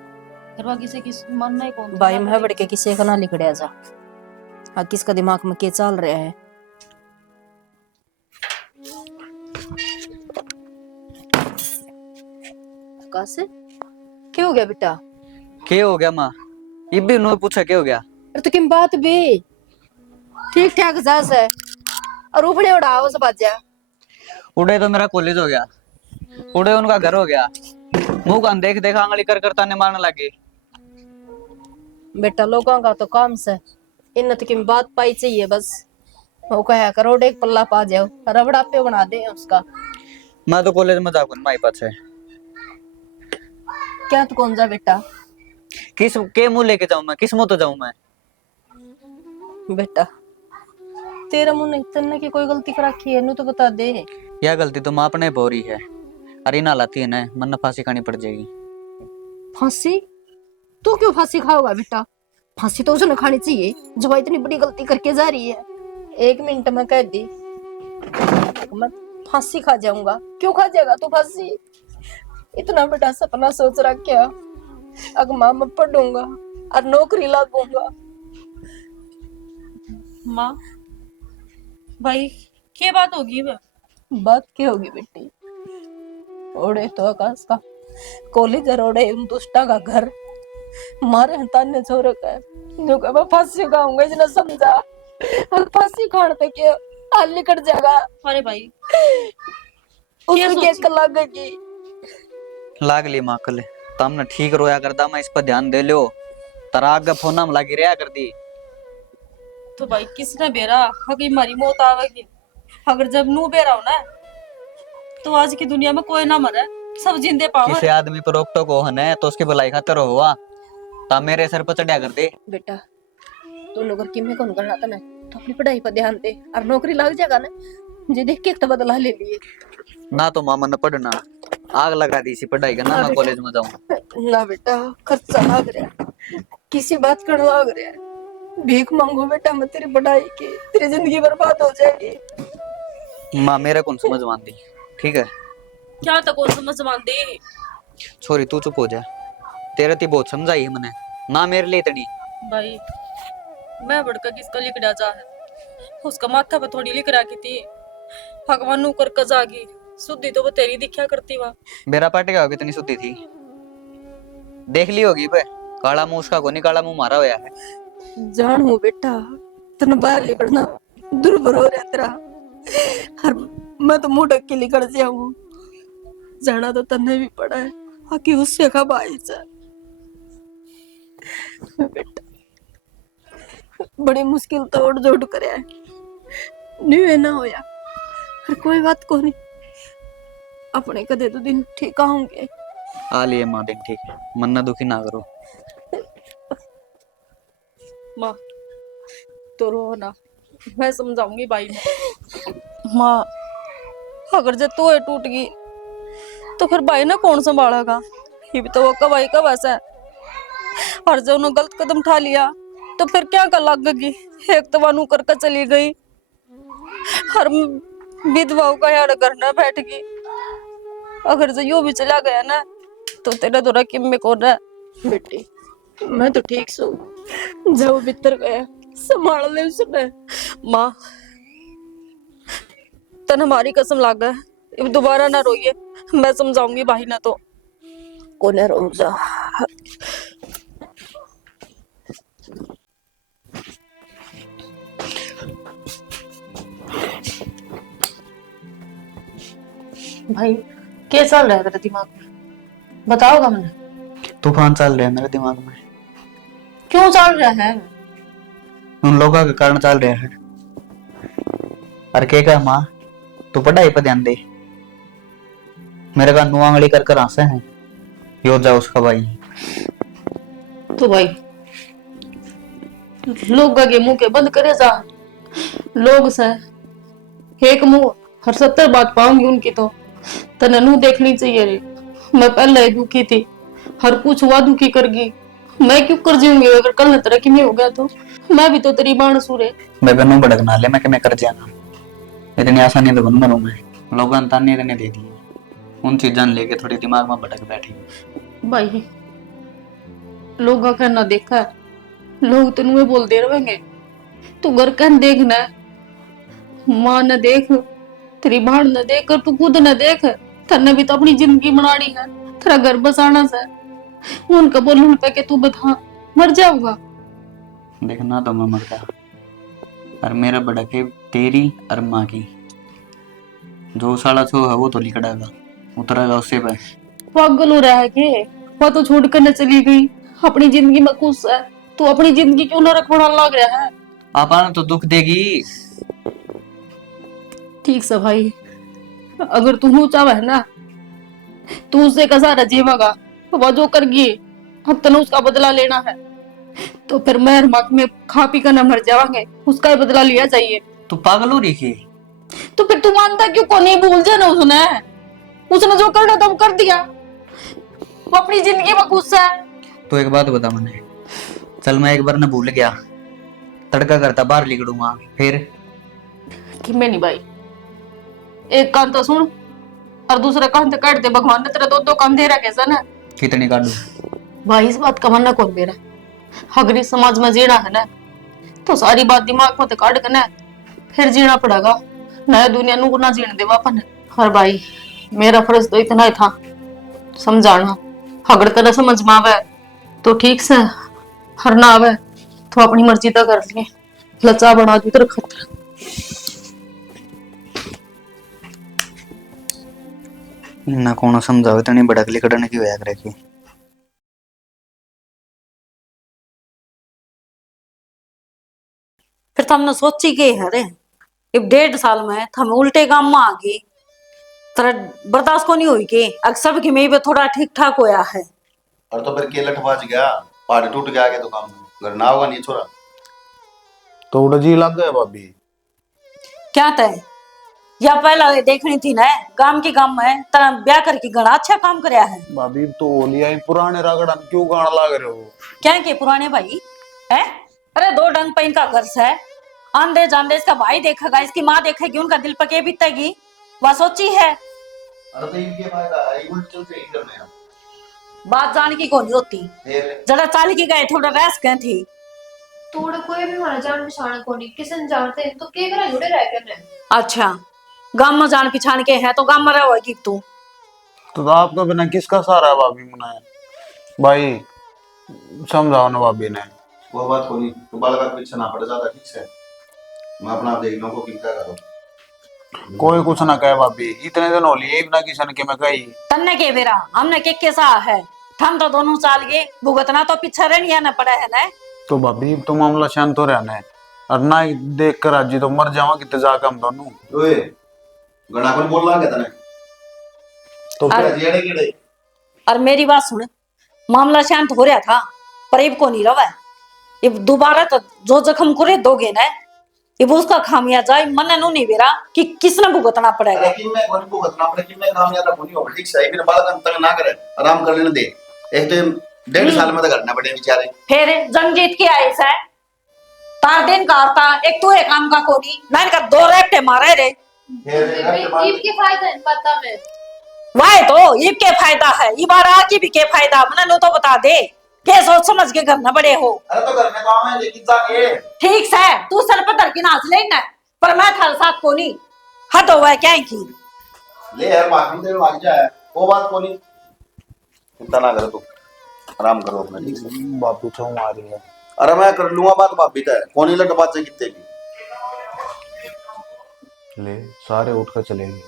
फिर वह किसी की मानना ही कौन। भाई मैं बढ़ के किसी का ना लिखड़िया जा, हाँ किसका दिमाग में क्या चल रहा है। कैसे क्या हो गया बेटा? क्या हो गया माँ, ये भी उन्होंने पूछा क्या हो गया? अरे तो किम बात भी ठीक ठाक जास है और ऊपड़े उड़ाओ सब बाजा। उड़े तो मेरा कॉलेज हो गया, उड़े उनका घर हो गया, मुंह कान देख देख आंगली कर कर ताने मारने लगे। बेटा लोगों का तो काम से इन तो किम बात पाई चाहिए बस, वो कहा करोड़ एक पल्ला पा जाओ रबड़ा पे बना दे उसका। मैं तो कॉलेज में जाऊँ माई पास है, क्या तू कौन जा बेटा? किस के मुंह लेके जाऊं मैं, किस मुंह तो जाऊं मैं? बेटा तेरा मुंह नहीं तन्ने की कोई गलती कर रखी है, नू तो बता दे। यह गलती तो माँ अपने हो रही है, अरे ना लाती है ना मन फांसी खानी पड़ जाएगी। फांसी? तू क्यों फांसी खाओगा बेटा? फांसी तो उसने खानी चाहिए जो इतनी बड़ी गलती करके जा रही है। 1 मिनट में कह दी मैं फांसी खा जाऊंगा। क्यों खा जाएगा तू फांसी? इतना बड़ा सपना सोच रखा, अगर मैं पढ़ूंगा और नौकरी लगूंगा। माँ भाई क्या बात होगी वह? बात क्या होगी बेटी? ओढ़े तो आकाश का कॉलेज और ओढ़े उन दुष्टा का घर, मारे ताने छोरे का जो मैं फांसी खाऊंगा इसने समझा। अब फांसी खाने पे क्या हाल निकल जाएगा? अरे भाई उसको क्या कल लगेगी? लाग ली माँ कल तमने ठीक रोया करदा, मैं इस पर ध्यान दे लो। तारा आगे फोन में लगी रहा कर दी। तो भाई किसने बेरा अगर हमारी मौत आवेगी, अगर जब नू बेरा हो ना तो आज की दुनिया में कोई ना मरे, सब जिंदे पावे। किसी आदमी पर रोक टोक हो है तो उसकी भलाई खातर हुआ ता मेरे सर पर चढ़ा कर दे। बेटा तू नौकर किमे कौन करना था ना, तो अपनी पढ़ाई पर ध्यान दे और नौकरी लग जाएगा ना। जी देख के एक तो बदला ले लिए ना तो मामा ने पढ़ना आग लगा दी इसी पढ़ाई का ना मैं कॉलेज में जाऊं ना। बेटा खर्चा लग रहा, किसी बात कर लग रहा है, भीख मांगो बेटा मैं तेरी पढ़ाई की, तेरी जिंदगी बर्बाद हो जाएगी। माँ मेरे कौन समझ मान दी, ठीक है? क्या तक कौन समझ मान दे? छोरी तू चुप हो जा, तेरे ती बहुत समझाई है मैंने ना मेरे लिए इतनी। भाई मैं बढ़कर किसका लिख डाचा है, उसका माथा पर थोड़ी लिख रखी थी। भगवान नू कर जागी सुधी तो वो तेरी दिखा करती वहा। मेरा पाटे का इतनी सुधी थी, देख ली होगी पे काला मुंह उसका को नहीं, काला मुंह मारा होया है। जान हो बेटा तने बाहर निकलना दुर्भर हो रहा तेरा, हर मैं तो मुंह ढक के निकल जाऊं। जाना तो तन्ने भी पड़ा है, आखिर उससे कब आई जा बेटा। बड़ी मुश्किल तोड़ जोड़ करे नहीं ना होया, हर कोई बात को नहीं, अपने कदे तो दिन ठीक होंगे। आ लिए माँ दिन ठीक है, मन ना दुखी ना करो। माँ तो रो ना, मैं समझाऊंगी भाई माँ। अगर जब तू टूट गई तो फिर भाई ना कौन संभालेगा? ये भी तो वो कब आई कब ऐसा है। और जब उन्होंने गलत कदम उठा लिया तो फिर क्या कर लगेगी? एक तो वानू करके चली गई, हर विधवाओं का यार घर ना बैठ गई। अगर जो यो भी चला गया ना तो तेरा दोरा किम में कौन है? बेटी मैं तो ठीक सो, जब भीतर गया संभाल ले उसने। माँ तन हमारी कसम लाग है, अब दोबारा ना रोइए, मैं समझाऊंगी भाई ना तो। कोने रो जा। भाई क्या चल रहा है तेरे दिमाग में, बताओगा मैंने? तूफान चल रहा है मेरे दिमाग में। क्यों चल रहा है? उन लोगों के कारण चल रहा है। अरे के का माँ तू पढ़ाई पर ध्यान दे, मेरे का नु आंगली कर कर हंसे हैं यो जा उसका भाई। तो भाई लोग के मुंह के बंद करे जा, लोग से एक मुंह हर 70 बात पाऊंगी उनकी तो तने नू देखनी चाहिए रे। मैं पहले ही दुखी थी, हर कुछ हुआ दुखी कर गई, मैं क्यों कर जीऊंगी? अगर कल न तरह की में हो गया तो मैं भी तो तेरी बाण सूरे। मैं बनू भड़कना ले, मैं कि मैं कर जाना इतनी आसानी तो बन बनू मैं। लोगों ने ताने रहने दे दिए, उन चीजां लेके थोड़ी दिमाग में भटक बैठी। भाई लोग का ना देखा, लोग तेन बोलते रहेंगे तू घर कहन देखना, माँ न देख, तेरी भाण न देख, तू खुद न देख, तन्ने भी तो अपनी जिंदगी बनानी है, तेरा घर बसाना से। उनका बोलने पे के तू बता मर जाऊंगा। देखना तो मैं मरता, और मेरा भड़के तेरी और माँ की। जो साला छो है वो तो लिखड़ेगा, उतरेगा उससे पे। पागल हो रहा है के? वो तो छोड़ कर न चली गई, अपनी जिंदगी में खुश है, तू अपनी जिंदगी क्यों न रखवाना लग रहा है? आपा तो दुख देगी। ठीक से भाई, अगर तू चाहे है ना तू उससे का सारा जीवेगा, वो जो कर गई अब तने उसका बदला लेना है, तो फिर मैं मक में खा पी कर न मर जावांगे, उसका ही बदला लिया चाहिए। तू पागल हो रही थी? तो फिर तू मानता क्यों को नहीं? भूल जाना उसने जो करना था वो कर दिया, वो अपनी जिंदगी में खुश है। तो एक बात बता मैंने, चल मैं एक बार न भूल गया, तड़का करता बाहर निकलूंगा फिर कि मैं नहीं भाई, एक कान तो सुन और दूसरा कान तो काट दे। भगवान ने तेरा दो दो कान दे रहा कैसा ना। कितनी काटू? भाई इस बात का मरना कौन मेरा। अगर इस समाज में जीना है ना तो सारी बात दिमाग में तो काट के ना फिर जीना पड़ेगा। नया दुनिया नू ना जीने दे अपन। और भाई मेरा फर्ज तो इतना ही था समझाना। अगर तेरा समझ में आवे तो ठीक से, हर ना आवे तो अपनी मर्जी तो कर लिए। लचा बना दी तेरे खतर। ना कौन समझावे तनी बड़कली कटने की होया करे की। फिर तो हमने सोची के है रे, अब 1.5 साल में हम उल्टे काम में आ गए। तेरा बर्दाश्त को नहीं हुई के अक्सर की मेरी थोड़ा ठीक ठाक होया है। और तो फिर के लठबाज गया, पहाड़ टूट गया आगे तो काम घर ना होगा नहीं छोरा। तो उड़ा जी लग गया भाभी। क्या तय या पहला देखनी थी ना गांव के काम में तेरा ब्याह करके घना अच्छा काम करया है। भाभी तो ओलिया ही पुराने रगड़न क्यों गाना लाग रहे हो? क्या के पुराने भाई है? अरे 2 ढंग पे इनका घर है। आंधे जांदे इसका भाई देखेगा, इसकी माँ देखेगी, उनका दिल पके बीतेगी। वह सोची है। अरे तो इनके फायदा है, ये उल्टे चलते इधर में हम। बात जान की कौन होती फिर जरा चाल की गए थोड़ा रेस गए थी। तोड़ कोई भी हमारा जान पहचान को नहीं, किसी ने जानते हैं तो के करा जुड़े रह कर रहे। अच्छा गांव में जान पिछान के है तो गांव में रहोगी तू। तो आपका बिना किसका सहारा है भाभी मुना? भाई समझाओ ना भाभी ने। वो बात को नहीं, तो बाल का पीछे ना पड़ जाता ठीक से। मैं अपना आप देख लूं को किनका करो। कोई कुछ ना कहे भाभी, इतने दिन हो लिए बिना किसी के मैं कही। तन्ने के बेरा हमने के कैसा है। हम तो दोनों चाल गए भुगतना तो पीछे रहनी ना पड़ा है ना। तो भाभी तो मामला शांत हो रहना है और ना ही देख कर आज तो मर जावा कितने जाके हम दोनों। ओए गणा कौन बोल रहा है तने? तो फिर जेड़े केड़े और मेरी बात सुन, मामला शांत हो रहा था पर इब को नहीं रवा। इब दोबारा तो जो जख्म करे दोगे ना इब उसका खामियाजा मन नु नहीं बेरा कि किसने भुगतना पड़ेगा। लेकिन मैं कौन को बतना पड़े कि मैं कामयाब होनी हो ठीक सही फिर बाल का तंग ना करे, आराम कर लेने दे। एक तो 1.5 साल में तो करना पड़े बेचारे। फिर जंग जीत के आए से तार दिन का आता एक तो एक काम का कोनी मैंने का 2 रेपटे मारे रे। ईब के फायदा है पता में। वाह तो ईब के फायदा है, इबारा की भी के फायदा मना लो तो बता दे के सोच समझ के करना बड़े हो। अरे तो घर में काम है लेकिन जाके ठीक है तू सर पर धर के नाच लेना पर मैं थारे साथ को नहीं हद हो क्या की। ले यार माखन दे भाग जाए वो बात को नहीं, चिंता ना करो तू आराम करो अपना ठीक से। बापू छो मारी है। अरे मैं कर लूंगा बात भाभी तय कौन ही लट बात से कितने की। ले सारे उठ कर चलेंगे।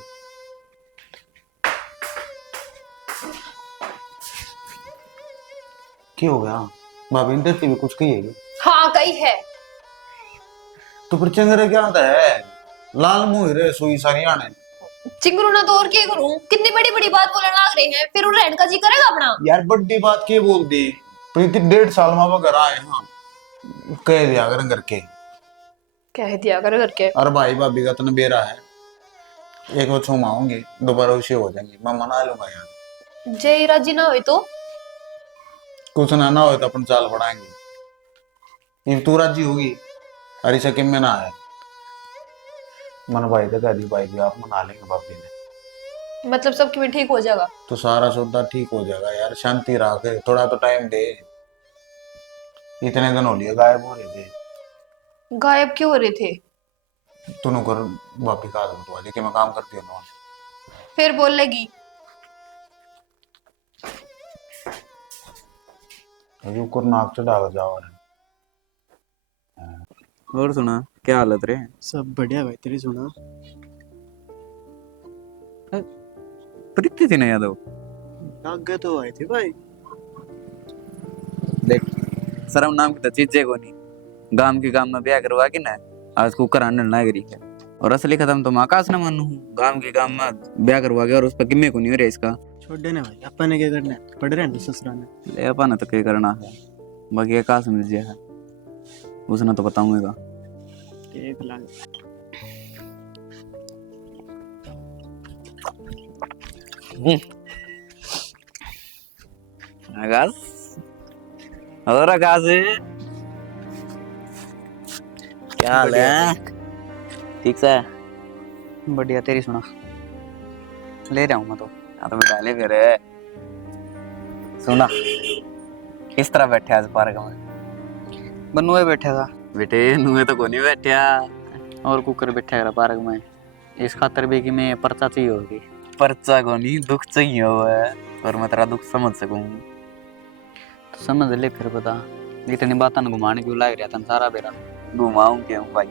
क्या हो गया भाभी ने तेरे भी कुछ कही? हाँ कही है। तो फिर चंगरे क्या आता है लाल मुंह रे सुई सारी आने। चिंगरू ना तो और क्या करूं, कितनी बड़ी बड़ी बात बोलने लग रहे हैं फिर उन रहन का जी करेगा अपना। यार बड़ी बात क्या बोल दी? प्रीति 1.5 साल में वो घर आए। हाँ कह दिया कर करके कह दिया कर करके। अरे भाई भाभी का तो बेरा है, एक वो छुमाऊंगी दोबारा उसे हो जाएंगे, मैं मना लूंगा यार। जय राजी ना हुई तो कुछ ना हो तो अपन चाल बढ़ाएंगे। तू राजी होगी अरे सकिम में ना आया मन भाई तो कह दी भाई भी आप मना लेंगे भाभी ने। मतलब सब क्यों ठीक हो जाएगा? तो सारा सौदा ठीक हो जाएगा यार, शांति रख थोड़ा तो टाइम दे। इतने दिन हो लिए गायब हो रहे थे। गायब क्यों हो रहे थे? तूने कर भाभी का आदत बतवा दी कि मैं काम करती हूँ ना। फिर बोलेगी जो कर नाक चढ़ा जाओ। और सुना क्या हालत रे? सब बढ़िया भाई, तेरी सुना। प्रीति थी ना यादव? आगे तो आए थे भाई। देख शर्म नाम की तो चीजें को नहीं, गांव के काम में ब्याह करवा के ना आज कुकर आने नागरी है। और असली खत्म तो मैं आकाश न मानू हूँ, गांव के काम में ब्याह करवा के और उस पर किम्मे को नहीं हो रहा इसका। छोड़ देना भाई, अपन ने क्या करना है, पढ़ रहे हैं ससुराल में। ले अपन तो क्या करना है, बाकी आकाश मिल जाए है उसने तो बताऊंगा। एक लाख आकाश और आकाश क्या हाल है? ठीक से? बढ़िया, तेरी सुना। ले रहा हूँ मैं तो। हाँ तो बिठा ले फिर। सुना किस तरह बैठे आज पार्क में? बनुए बैठा था। बेटे नुए तो कोनी बैठा और कुकर बैठा है पार्क में, इस खातर भी कि मैं पर्चा चाहिए होगी। पर्चा कोनी दुख चाहिए हुआ है, और मैं तेरा दुख समझ सकूं। तो समझ ले फिर बता, इतनी बातें घुमाने क्यों लाग रहा था सारा बेरा? घुमाऊं क्यों भाई?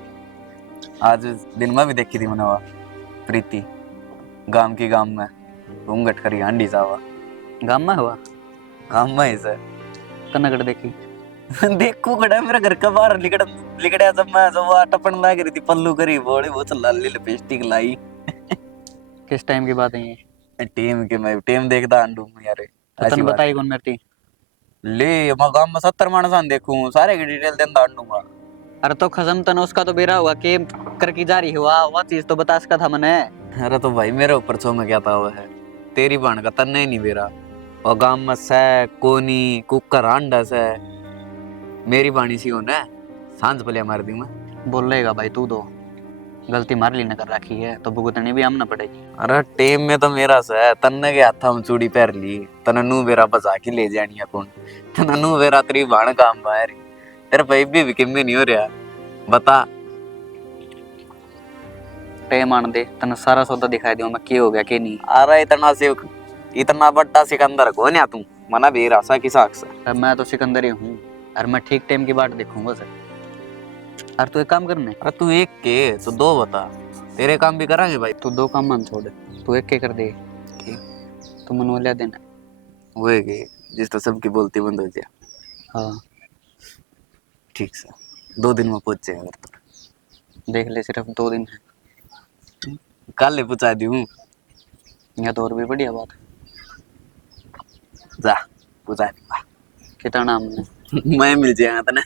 आज दिन में भी देखी थी मैंने वह प्रीति गांव की गांव में घूंघट करी हांडी जावा। गाँव में हुआ? गांव में ऐसा कनकड़ देखी? देखो कड़ा मेरा घर का बाहर लिकड़ा जब मैं जब वो टपन लाग रही थी पल्लू करी बड़ी वो लाली लिपस्टिक लाई। किस टाइम की बात है ये? टीम के मैं टीम देखता आंडू यार। तो तन बताई कौन मेरी? ले मैं गांव में 70 मानसान देखूं सारे की डिटेल देता आंडूंगा। अरे तो खसम तन उसका तो बेरा हुआ के कर की जा रही हुआ वो चीज तो बता सका था मैंने। अरे तो भाई मेरे ऊपर छो में क्या था वो है तेरी बाण का तन्ने नहीं बेरा और गांव में से कोनी कुकर अंडा से मेरी बाणी सी हो ना सांझ पलिया मार दी मैं। बोल लेगा भाई तू तो गलती मार ली न कर रखी है तो भुगतनी भी हमने पड़ेगी। अरे टेम में तो मेरा से तन्ने के हाथा में चूड़ी पहन ली तने नू बेरा बचा के ले जानी है कौन तने नू बेरा तेरी बाण काम बाहर तेरे भाई भी किम्मे नहीं हो रहा बता। टेम आन दे तने सारा सौदा दिखाई दूं मैं क्या हो गया क्या नहीं। अरे इतना बड़ा सिकंदर को नहीं तू मना भी रासा की साक्ष। मैं तो सिकंदर ही हूँ और मैं ठीक टाइम की बात देखूंगा सर। और तू एक काम करने। अरे तू एक के तो दो बता तेरे काम भी करांगे भाई। तू दो काम मन छोड़ तू एक के कर दे तू मन वाले देना वो है कि जिस तो सबकी बोलती बंद हो जाए। हाँ ठीक से 2 दिन में पहुंच जाएगा तो देख ले सिर्फ 2 दिन है कल ले पहुंचा दी हूँ या तो और भी बढ़िया बात जा पहुंचा दी कितना हमने मैं मिल जाएगा तने।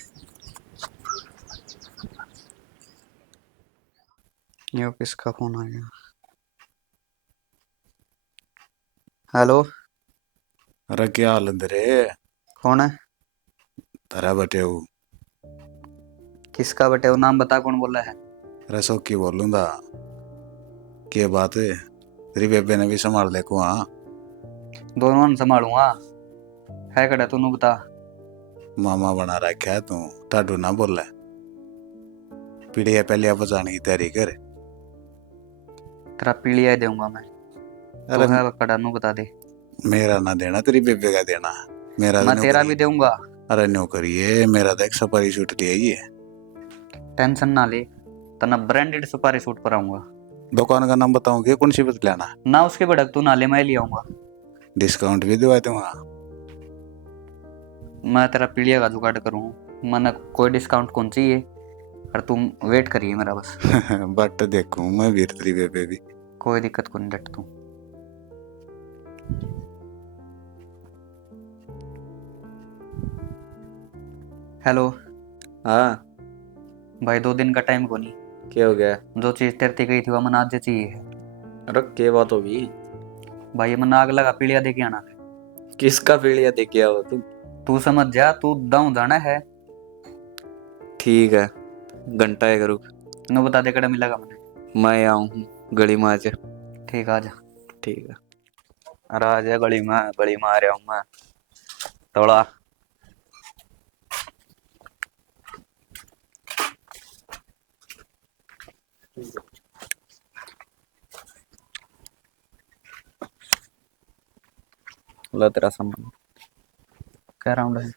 ये किसका फोन आ गया? हेलो अरे क्या हाल है तेरे? कौन है? तेरा बटे हूँ। किसका बटे वो नाम बता कौन बोला है? अरे सौकी बोलूंगा क्या बात है? तेरी बेबे ने भी संभाल ले को। हाँ दोनों ने संभालूंगा है कड़ा तू बता। मामा बना रखा है तू टाडू ना बोल रहा पीढ़ी पहले बचाने की तैयारी कर। तेरा पीलिया दूंगा मैं। अरे तो है कड़ा नू बता दे। मेरा ना देना तेरी बेबे का देना मेरा मैं तेरा भी दूंगा। अरे न्यू करिए मेरा तो एक सफारी सूट लिया ये। टेंशन ना ले तना ब्रांडेड सुपारी सूट पर आऊंगा। दुकान का नाम बताऊंगे कौन सी बत लेना? ना उसके भड़क तू नाले मैं ले आऊंगा। डिस्काउंट भी दिवा दूंगा। मैं तेरा पीलिया का जुगाड़ करूँ मन कोई डिस्काउंट कौन चाहिए और तुम वेट करिए मेरा बस। बट देखूं मैं भी तेरी बेबे भी कोई दिक्कत को नहीं डट तू। हेलो हाँ भाई 2 दिन का टाइम को नहीं। क्या हो गया? जो चीज तेरती गई थी वो मन आज चाहिए है। अरे क्या बात होगी? भाई ये मन आग लगा पीलिया दे के आना है। किसका पीलिया दे के आओ तू समझ जा तू दाऊ जाना है। ठीक है घंटा है करूँ नो बता दे कड़ा मिलेगा मैंने। मैं आऊँ गली में आज। ठीक आ जा। ठीक है अरे आ जा गली में आ रहा हूँ मैं थोड़ा। ला तेरा सामान कह रहा हूँ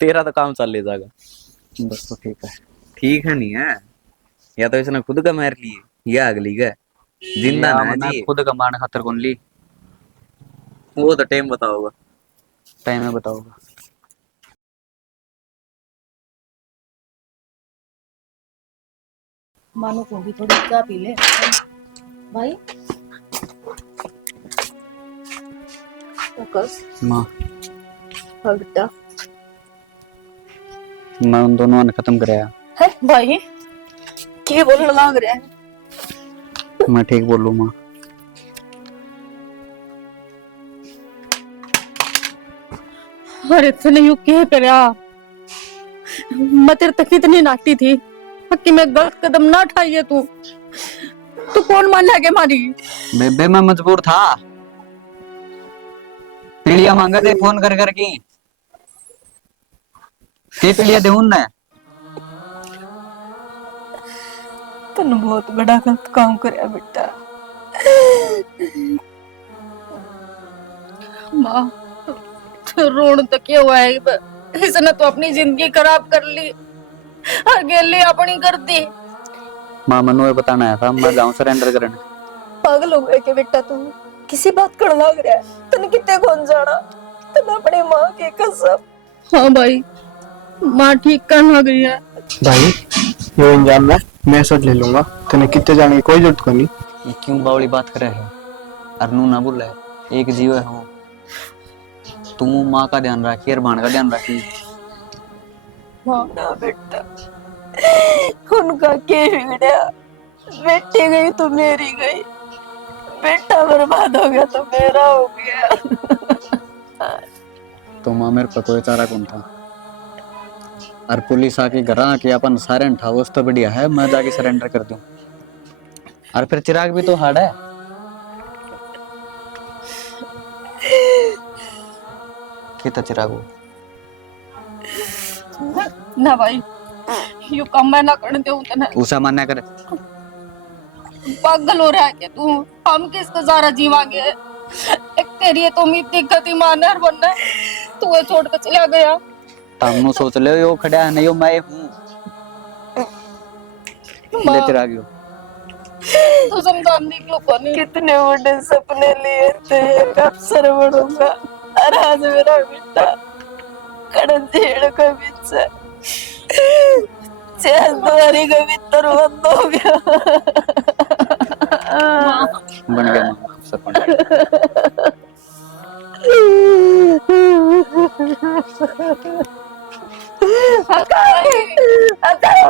तेरा तो काम चल ले जाएगा बस। तो ठीक है नहीं है या तो इसने खुद का मार लिए या अगली का जिंदा ना है जी। खुद कमाने खातर कौन ली? वो तो टाइम बताओगा। टाइम में बताओगा। मानो को भी थोड़ी चाय पी ले भाई। फोकस माँ हाँ बेटा। मैं उन दोनों ने खत्म कराया। है भाई क्या बोलने लग रहा है? मैं ठीक बोलूँ माँ। अरे तूने यूं क्या करया? मैं तेरे तक इतनी नाटी थी कि मैं गलत कदम ना उठाइए तू। तो कौन मान लागे मारी? बेबे मैं मजबूर था, पीलिया मांगा थे फोन कर करके, के पीलिया दे उन तन बहुत बड़ा गलत काम करया बेटा। माँ रोण तो क्या हुआ है, इसने तो अपनी जिंदगी खराब कर ली, अकेले अपनी कर दी। माँ मनु बताना आया था, मैं जाऊं सरेंडर करने। पागल हो गए के बेटा तू? किसी बात कर लग रहा है तन कितने कौन जाना? तन अपने माँ के कसम। हाँ भाई, माँ ठीक करना गई है। भाई यो इंजाम मैं सब ले लूंगा, तने कितने जाने की कोई जरूरत को नहीं। ये क्यों बावली बात करे है? अरनू ना बोले, एक जीव है हो, तुम माँ का ध्यान रखी और भाण का ध्यान रखी। ना बेटा, उनका क्या बिगड़ा? बेटी गई तो मेरी गई, बेटा बर्बाद हो गया तो मेरा हो गया। तो माँ मेरे पे कोई चारा कौन था, और पुलिस आके घर आके अपन सारे उठाओ तो बढ़िया है, मैं जाके सरेंडर कर दूं। और फिर चिराग भी तो हार्ड है। कितना चिराग हो? ना भाई, यू काम मैं ना करने दूं तने। उसे मान्य करे। पागल हो रहा है क्या तू? हम किसको सारा जीवांगे? एक तेरी है तो उम्मीद दिक्कत ही मानना है वरना तू ये छोड़ कर चला गया। तमनु सोच ले यो खड़ा है नहीं, मैं हूँ ले चिराग यो। तू समझाने को कौन है? कितने बड़े सपने लिए थे, एक अफसर बनूंगा, और आज मेरा बेटा कड़न झेड़ का बिच्चा द्वारी का भीतर बंद हो गया। बन गया माँ सरपंच। Acai, acai.